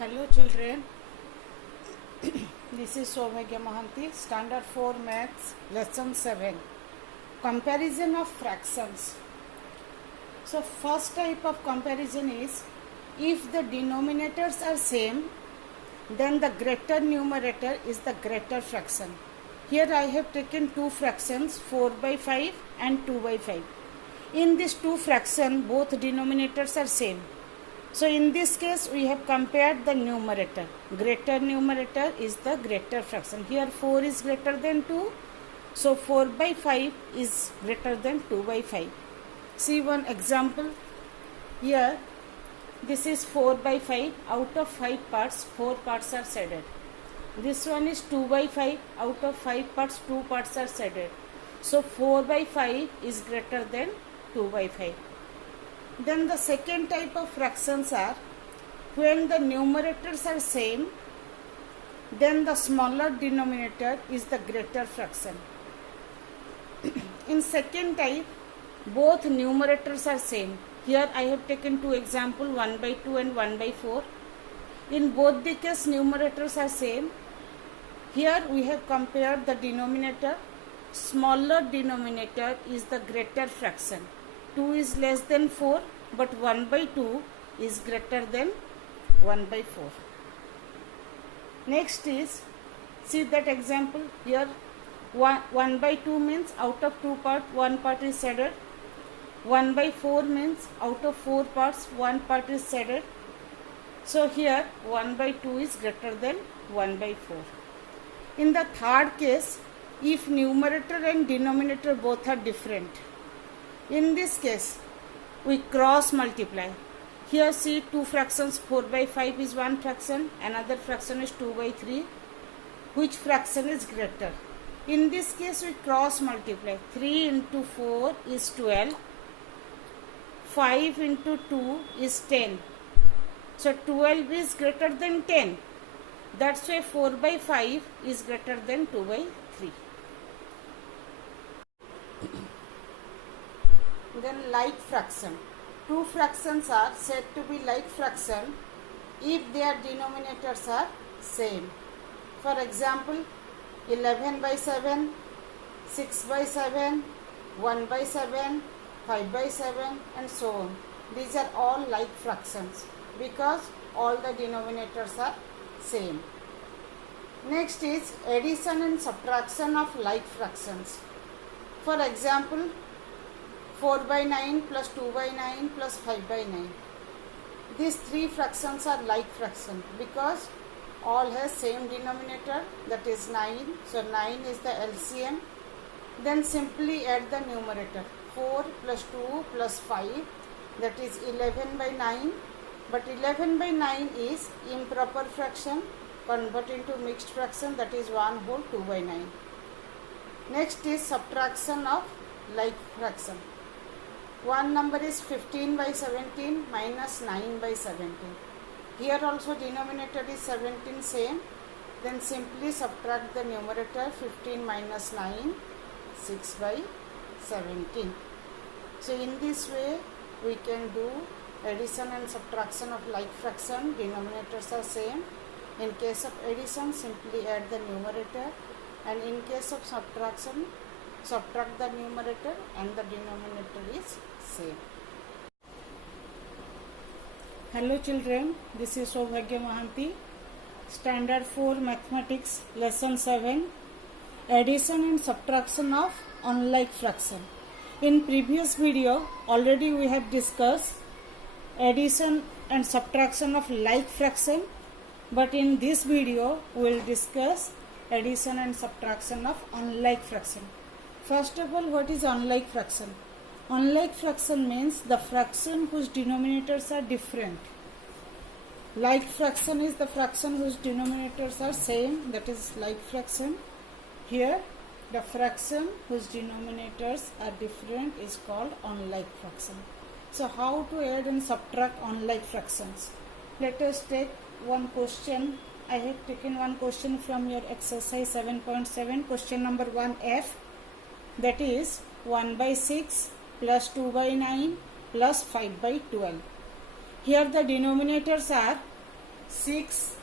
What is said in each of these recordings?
Hello children, this is Soubhagya Mohanty, Standard 4 Maths, Lesson 7, Comparison of Fractions. So first type of comparison is, if the denominators are same, then the greater numerator is the greater fraction. Here I have taken two fractions, 4 by 5 and 2 by 5. In these two fractions, both denominators are same. So in this case we have compared the numerator. Greater numerator is the greater fraction. Here 4 is greater than 2. So 4 by 5 is greater than 2 by 5. See one example. Here this is 4 by 5. Out of 5 parts, 4 parts are shaded. This one is 2 by 5. Out of 5 parts, 2 parts are shaded. So 4 by 5 is greater than 2 by 5. Then the second type of fractions are when the numerators are same, then the smaller denominator is the greater fraction. In second type, both numerators are same. Here I have taken two examples, 1 by 2 and 1 by 4. In both the case, numerators are same. Here we have compared the denominator. Smaller denominator is the greater fraction. 2 is less than 4, but 1 by 2 is greater than 1 by 4. Next is, see that example here, 1 by 2 means out of 2 parts, 1 part is shaded. 1 by 4 means out of 4 parts, 1 part is shaded. So here 1 by 2 is greater than 1 by 4. In the third case, if numerator and denominator both are different, in this case, we cross multiply. Here see two fractions, 4 by 5 is one fraction, another fraction is 2 by 3. Which fraction is greater? In this case, we cross multiply. 3 into 4 is 12. 5 into 2 is 10. So 12 is greater than 10. That's why 4 by 5 is greater than 2 by 3. Then like fraction. Two fractions are said to be like fraction if their denominators are same. For example, 11 by 7, 6 by 7, 1 by 7, 5 by 7 and so on. These are all like fractions because all the denominators are same. Next is addition and subtraction of like fractions. For example, 4 by 9 plus 2 by 9 plus 5 by 9. These three fractions are like fraction because all has same denominator, that is 9. So 9 is the LCM. Then simply add the numerator. 4 plus 2 plus 5, that is 11 by 9. But 11 by 9 is improper fraction. Convert into mixed fraction, that is 1 whole 2 by 9. Next is subtraction of like fraction. One number is 15 by 17 minus 9 by 17. Here also denominator is 17 same. Then simply subtract the numerator. 15 minus 9, 6 by 17. So in this way we can do addition and subtraction of like fraction. Denominators are same. In case of addition, simply add the numerator, and in case of subtraction, subtract the numerator and the denominator is same. Hello children, this is Soubhagya Mohanty, Standard 4 Mathematics, Lesson 7, Addition and Subtraction of Unlike Fraction. In previous video, already we have discussed addition and subtraction of like fraction, but in this video, we will discuss addition and subtraction of unlike fraction. First of all, what is unlike fraction? Unlike fraction means the fraction whose denominators are different. Like fraction is the fraction whose denominators are same, that is like fraction. Here, the fraction whose denominators are different is called unlike fraction. So, how to add and subtract unlike fractions? Let us take one question. I have taken one question from your exercise 7.7, question number 1F, that is 1 by 6 plus 2 by 9 plus 5 by 12. Here the denominators are 6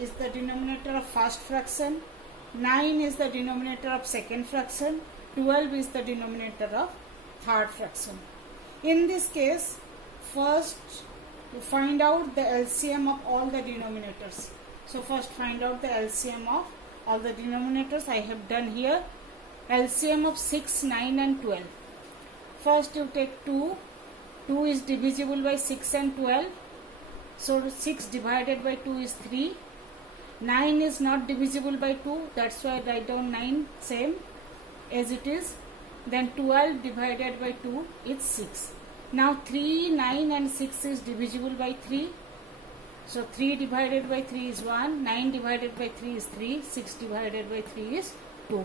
is the denominator of first fraction, 9 is the denominator of second fraction, 12 is the denominator of third fraction. In this case, first you find out the LCM of all the denominators. So first find out the LCM of all the denominators. I have done here LCM of 6, 9 and 12. First you take 2. 2 is divisible by 6 and 12. So 6 divided by 2 is 3. 9 is not divisible by 2. That's why I write down 9 same as it is. Then 12 divided by 2 is 6. Now 3, 9 and 6 is divisible by 3. So 3 divided by 3 is 1. 9 divided by 3 is 3. 6 divided by 3 is 2.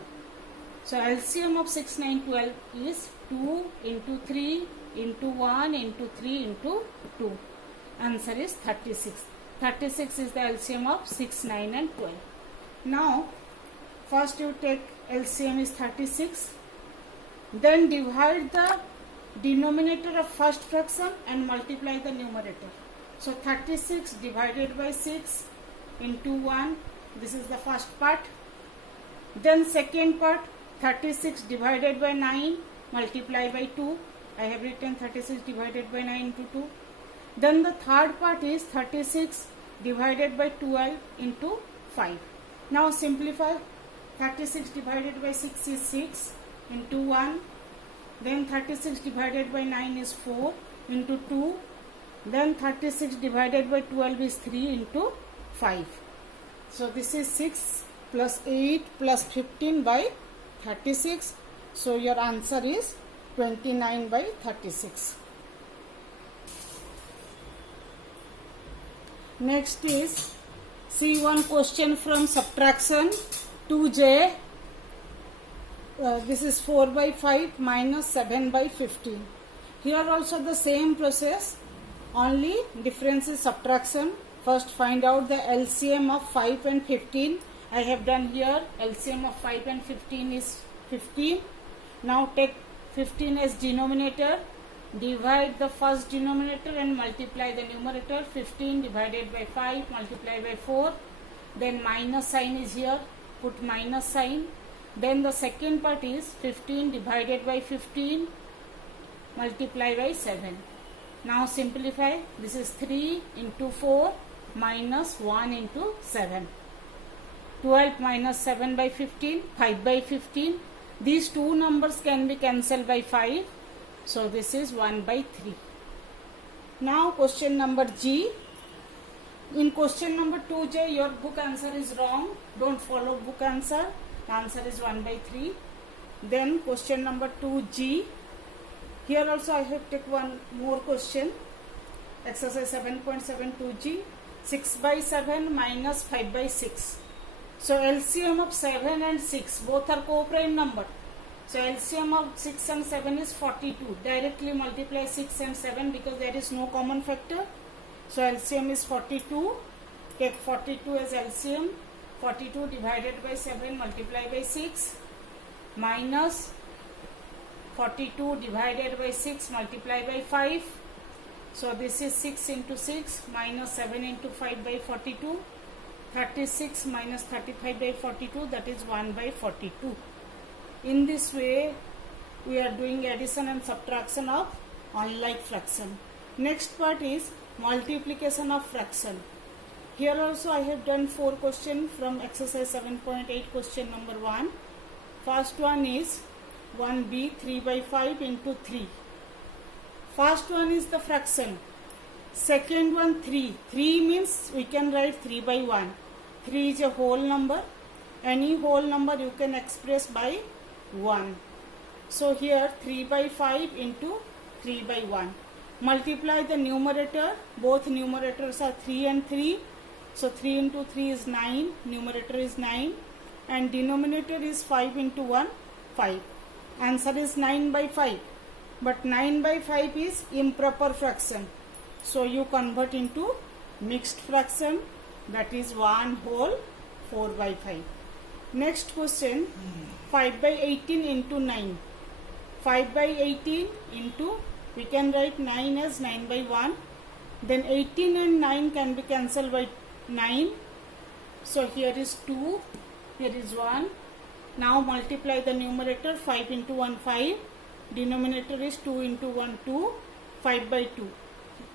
So LCM of 6, 9, 12 is 2 into 3 into 1 into 3 into 2. Answer is 36. 36 is the LCM of 6, 9 and 12. Now first you take LCM is 36. Then divide the denominator of first fraction and multiply the numerator. So 36 divided by 6 into 1. This is the first part. Then second part, 36 divided by 9 multiply by 2. I have written 36 divided by 9 into 2. Then the third part is 36 divided by 12 into 5. Now simplify. 36 divided by 6 is 6 into 1. Then 36 divided by 9 is 4 into 2. Then 36 divided by 12 is 3 into 5. So this is 6 plus 8 plus 15 by 36. So your answer is 29 by 36. Next is see one question from subtraction 2j. This is 4 by 5 minus 7 by 15. Here also the same process, only difference is subtraction. First find out the LCM of 5 and 15. I have done here LCM of 5 and 15 is 15. Now take 15 as denominator. Divide the first denominator and multiply the numerator. 15 divided by 5 multiply by 4. Then minus sign is here. Put minus sign. Then the second part is 15 divided by 15 multiply by 7. Now simplify. This is 3 into 4 minus 1 into 7. 12 minus 7 by 15, 5 by 15. These two numbers can be cancelled by 5. So this is 1 by 3. Now question number G. In question number 2J, your book answer is wrong. Don't follow book answer. The answer is 1 by 3. Then question number 2G. Here also I have take one more question. Exercise 7.72G. 6 by 7 minus 5 by 6. So LCM of 7 and 6 both are co-prime number. So LCM of 6 and 7 is 42. Directly multiply 6 and 7 because there is no common factor. So LCM is 42. Take 42 as LCM. 42 divided by 7 multiply by 6 minus 42 divided by 6 multiply by 5. So this is 6 into 6 minus 7 into 5 by 42. 36 minus 35 by 42, that is 1 by 42. In this way we are doing addition and subtraction of unlike fraction. Next part is multiplication of fraction. Here also I have done 4 questions from exercise 7.8 question number 1. First one is 1b 3 by 5 into 3. First one is the fraction. Second one 3. 3 means we can write 3 by 1. 3 is a whole number. Any whole number you can express by 1. So here 3 by 5 into 3 by 1. Multiply the numerator. Both numerators are 3 and 3. So 3 into 3 is 9. Numerator is 9. And denominator is 5 into 1, 5. Answer is 9 by 5. But 9 by 5 is improper fraction. So you convert into mixed fraction, that is 1 whole 4 by 5. Next question, 5 by 18 into 9. 5 by 18 into, we can write 9 as 9 by 1. Then 18 and 9 can be cancelled by 9. So here is 2, here is 1. Now multiply the numerator. 5 into 1 5. Denominator is 2 into 1 2. 5 by 2.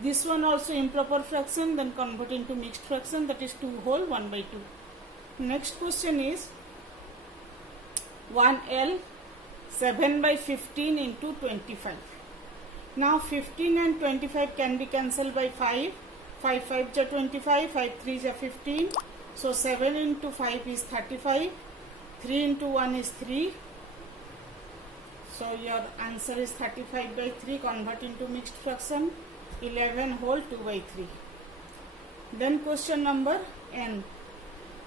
This one also improper fraction, then convert into mixed fraction, that is 2 whole 1 by 2. Next question is 1L 7 by 15 into 25. Now 15 and 25 can be cancelled by 5. 5 5 is 25, 5 3 is 15. So 7 into 5 is 35. 3 into 1 is 3. So your answer is 35 by 3. Convert into mixed fraction. 11 whole 2 by 3. Then question number N.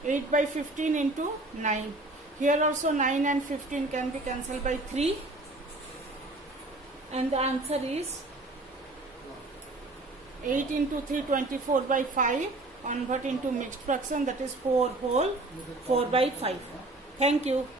8 by 15 into 9. Here also 9 and 15 can be cancelled by 3. And the answer is 8 into 3 24 by 5. Convert into mixed fraction, that is 4 whole 4 by 5. Thank you.